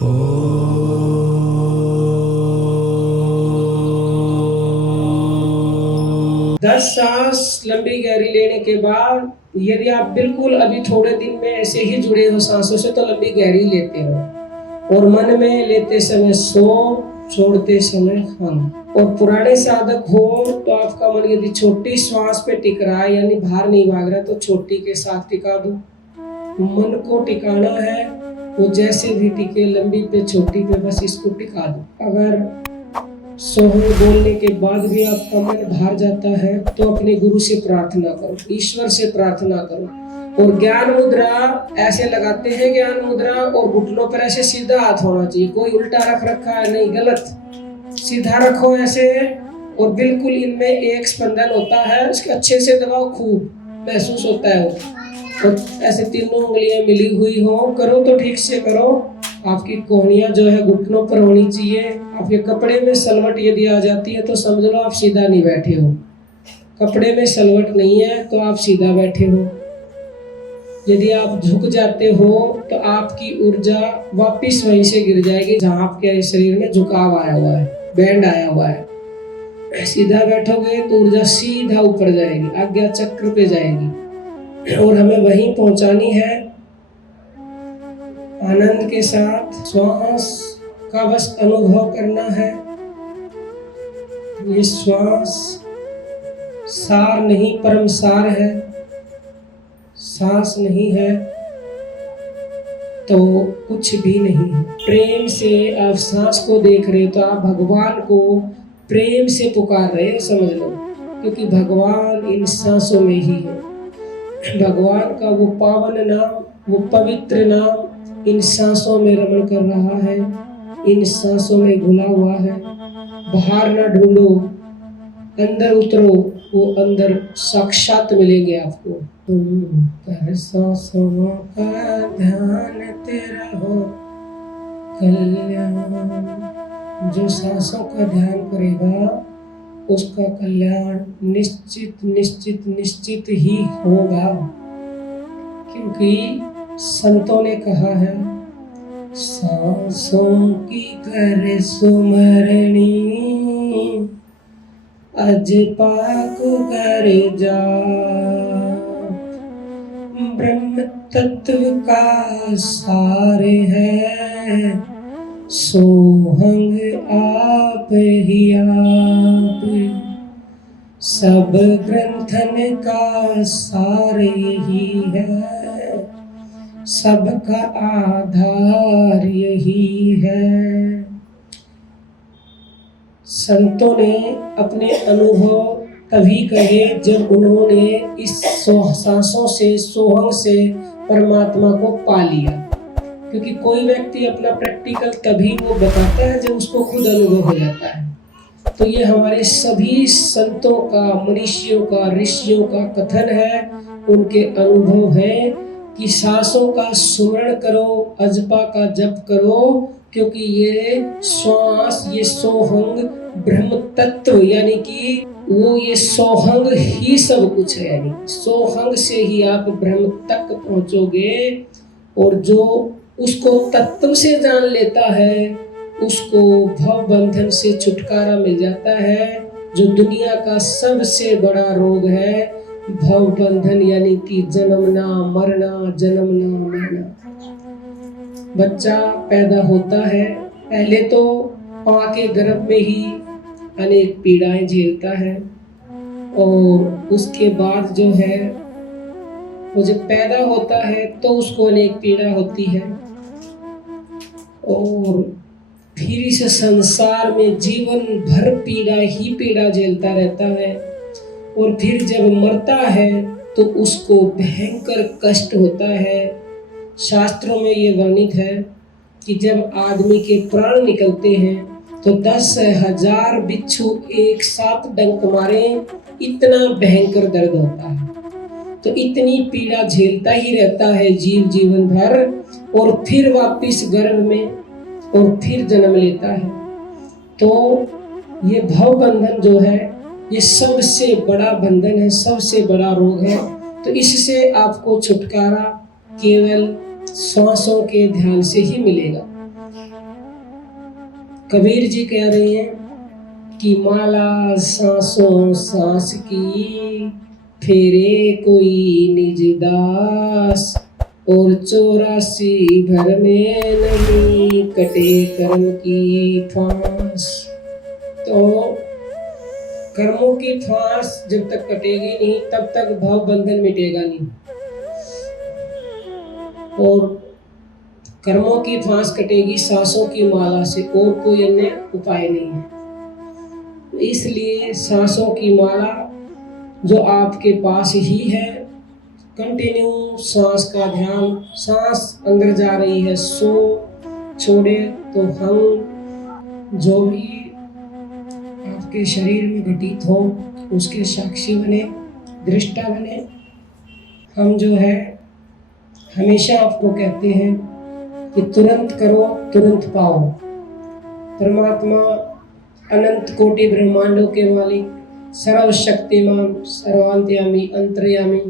दस सांस लंबी गहरी लेने के बाद यदि आप बिल्कुल अभी थोड़े दिन में ऐसे ही जुड़े हो सांसों से तो लंबी गहरी लेते हो और मन में लेते समय सो, छोड़ते समय हम। और पुराने साधक हो तो आपका मन यदि छोटी श्वास पे टिक रहा है यानी बाहर नहीं भाग रहा तो छोटी के साथ टिका दो। मन को टिकाना है वो जैसे भी टिके, लंबी पे छोटी पे बस इसको टिका दो। अगर सोहम बोलने के बाद भी आपका मन बाहर जाता है तो अपने गुरु से प्रार्थना करो, ईश्वर से प्रार्थना करो। और ज्ञान मुद्रा ऐसे लगाते हैं, ज्ञान मुद्रा और घुटनों पर ऐसे सीधा हाथ होना चाहिए, कोई उल्टा रख रखा है नहीं, गलत, सीधा रखो ऐसे। और बिल्कुल इनमें एक स्पंदन होता है, उसके अच्छे से दबाओ, खूब महसूस होता है वो। और ऐसे तीनों उंगलियां मिली हुई हो, करो तो ठीक से करो। आपकी कोहनियां जो है घुटनों पर होनी चाहिए। आपके कपड़े में सलवट यदि आ जाती है तो समझ लो आप सीधा नहीं बैठे हो। कपड़े में सलवट नहीं है तो आप सीधा बैठे हो। यदि आप झुक जाते हो तो आपकी ऊर्जा वापिस वहीं से गिर जाएगी जहां आपके शरीर में झुकाव आया हुआ है, बैंड आया हुआ है। सीधा बैठोगे तो ऊर्जा सीधा ऊपर जाएगी, आज्ञा चक्र पे जाएगी और हमें वहीं पहुंचानी है। आनंद के साथ श्वास का बस अनुभव करना है। ये श्वास सार नहीं परम सार है, सांस नहीं है तो कुछ भी नहीं है। प्रेम से आप सांस को देख रहे हो तो आप भगवान को प्रेम से पुकार रहे हो, समझ लो, क्योंकि भगवान इन सांसों में ही है। भगवान का वो पावन नाम, वो पवित्र नाम इन सांसों में रमण कर रहा है, इन सांसों में घुला हुआ है। बाहर ना ढूंढो, अंदर उतरो, वो अंदर साक्षात मिलेंगे आपको। कर सांसों का ध्यान तेरा हो कल्याण। जो सांसों का ध्यान करेगा उसका कल्याण निश्चित निश्चित निश्चित ही होगा, क्योंकि संतों ने कहा है सांसों की करे सुमरनी, अज पाक करे जा। ब्रह्म तत्व का सार है, सोहंग आप ही आप। सब ग्रंथन का सार यही है, सबका आधार यही है। संतों ने अपने अनुभव तभी कहे जब उन्होंने इस सांसों से, सोहंग से परमात्मा को पा लिया। क्योंकि कोई व्यक्ति अपना प्रैक्टिकल तभी वो बताता है जब उसको खुद अनुभव हो जाता है। तो ये हमारे सभी संतों का, मनीषियों का, ऋषियों का कथन है, उनके अनुभव है कि सांसों का सुमरण करो, अजपा का जप करो, क्योंकि ये श्वास, ये सोहंग ब्रह्म तत्व यानी कि वो ये सोहंग ही सब कुछ है। यानी सोहंग से ही आप ब्रह्म तक पहुंचोगे। और जो उसको तत्व से जान लेता है उसको भव बंधन से छुटकारा मिल जाता है। जो दुनिया का सबसे बड़ा रोग है भव बंधन, यानी कि जन्मना मरना, जन्मना मरना। बच्चा पैदा होता है, पहले तो मां के गर्भ में ही अनेक पीड़ाएं झेलता है और उसके बाद जो है वो जब पैदा होता है तो उसको अनेक पीड़ा होती है और फिर इस संसार में जीवन भर पीड़ा ही पीड़ा झेलता रहता है। और फिर जब मरता है तो उसको भयंकर कष्ट होता है। शास्त्रों में ये वर्णित है कि जब आदमी के प्राण निकलते हैं तो 10,000 बिच्छू एक साथ डंक मारे, इतना भयंकर दर्द होता है। तो इतनी पीड़ा झेलता ही रहता है जीव जीवन भर और फिर वापिस गर्भ में और फिर जन्म लेता है। तो ये भव बंधन जो है ये सबसे बड़ा बंधन है, सबसे बड़ा रोग है। तो इससे आपको छुटकारा केवल सांसों के ध्यान से ही मिलेगा। कबीर जी कह रहे हैं कि माला सांसों सांस की, फेरे कोई निज दास, और 84 भर में नहीं कटे कर्म की फांस। तो कर्मों की फांस जब तक कटेगी नहीं तब तक भव बंधन मिटेगा नहीं, और कर्मों की फांस कटेगी सांसों की माला से, और कोई अन्य उपाय नहीं है। इसलिए सांसों की माला जो आपके पास ही है, कंटिन्यू सांस का ध्यान, सांस अंदर जा रही है सो छोड़े तो हम जो भी आपके शरीर में घटित हो उसके साक्षी बने, दृष्टा बने। हम जो है हमेशा आपको कहते हैं कि तुरंत करो तुरंत पाओ। परमात्मा अनंत कोटि ब्रह्मांडों के मालिक, सर्वशक्तिमान, सर्वांतर्यामी, अंतर्यामी,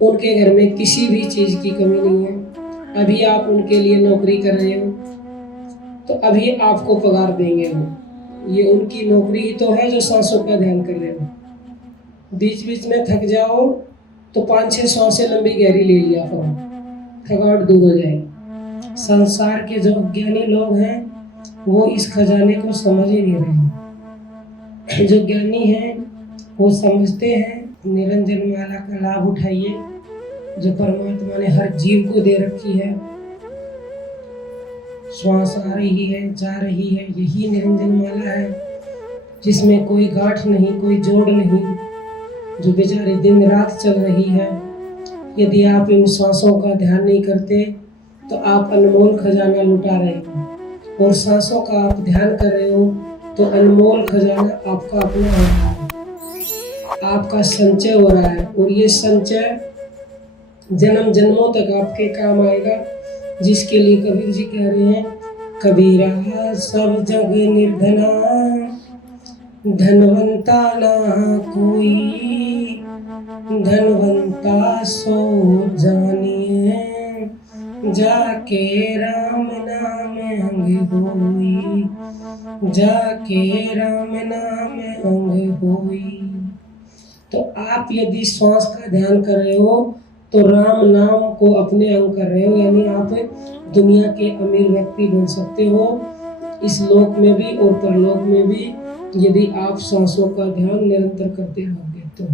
उनके घर में किसी भी चीज की कमी नहीं है। अभी आप उनके लिए नौकरी कर रहे हो तो अभी आपको पगार देंगे वो, ये उनकी नौकरी ही तो है जो सांसों का ध्यान कर रहे हो। बीच बीच में थक जाओ तो 5-6 सांसें लंबी गहरी ले लिया करो, थकावट दूर हो जाएगी। संसार के जो अज्ञानी लोग हैं वो इस खजाने को समझ ही नहीं रहे। जो ज्ञानी हैं वो समझते हैं। निरंजन माला का लाभ उठाइए जो परमात्मा ने हर जीव को दे रखी है। श्वास आ रही है, जा रही है, यही निरंजन माला है जिसमें कोई गांठ नहीं, कोई जोड़ नहीं, जो बेचारी दिन रात चल रही है। यदि आप इन सांसों का ध्यान नहीं करते तो आप अनमोल खजाना लुटा रहे हो, और सांसों का आप ध्यान कर रहे हो तो अनमोल खजाना आपका अपना हो रहा है, आपका संचय हो रहा है। और ये संचय जन्म जन्मों तक आपके काम आएगा, जिसके लिए कबीर जी कह रहे हैं, कबीरा सब जग निर्धना, धनवंता ना कोई, धनवंता सो जानिए, जाके राम नाम अंग होई, जाके राम नाम अंग होई। तो आप यदि श्वास का ध्यान कर रहे हो तो राम नाम को अपने अंग कर रहे हो, यानी आप दुनिया के अमीर व्यक्ति बन सकते हो, इस लोक में भी और परलोक में भी, यदि आप सांसों का ध्यान निरंतर करते रहोगे तो।